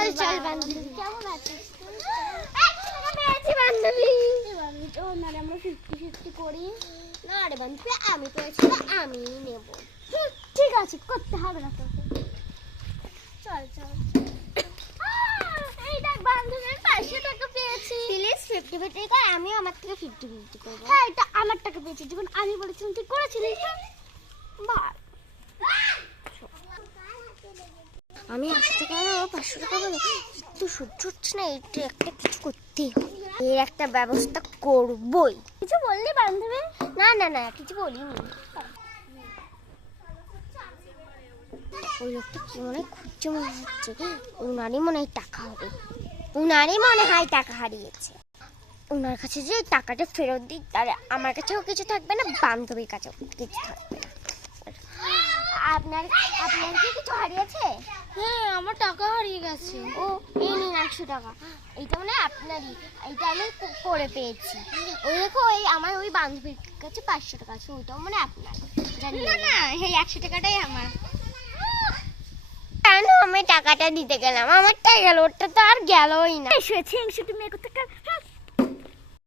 চল চল বান্ধবী, কেমন আছিস? পেয়েছি বান্ধবী। আমরা 50-50 করি। না রে বান্ধবী, আমি পেয়েছি না, আমি নেব। ঠিক আছে, করতে হবে না তোকে। চল চল। এই দেখ বান্ধবী, 500 টাকা পেয়েছি। প্লিজ 50-50 কর, আমিও আমার থেকে 50-50 করবো। হ্যাঁ, এটা আমার টাকা পেয়েছি, যখন আমি বলেছিলাম তুই করেছিলিস। বাহ, আমি 100 টাকা না 500 টাকা বলো, তো সহ্য হচ্ছে না। এটা একটা কিছু করতেই হবে, এর একটা ব্যবস্থা করবই। কিছু বললি বান্ধবী? না না না, কিছু বলিনি। ওই লোকটা কি মনে হয় খুঁজছে, মনে হচ্ছে উনারই মনে হয় টাকা হবে, উনারই মনে হয় টাকা হারিয়েছে। ওনার কাছে যে টাকাটা ফেরত দিই, তাহলে আমার কাছেও কিছু থাকবে না, বান্ধবীর কাছেও কিছু থাকবে না। আপনার আপনার কি কিছু হারিয়েছে? হ্যাঁ, আমার টাকা হারিয়ে গেছে। ও, এই নিন 100 টাকা। এইটা মানে আপনারই, এইটা আমি করে পেয়েছি। ওই দেখো, এই আমার ওই বান্ধবীর কাছে 500 টাকা আছে, ওইটাও মানে আপনার। জানি না না, এই 100 টাকাটাই আমার। কেন আমি টাকাটা দিতে গেলাম, আমারটাই গেল, ওটা তো আর গেলই না। শুয়েছে হিংসুটি মেয়ে কোথাকার।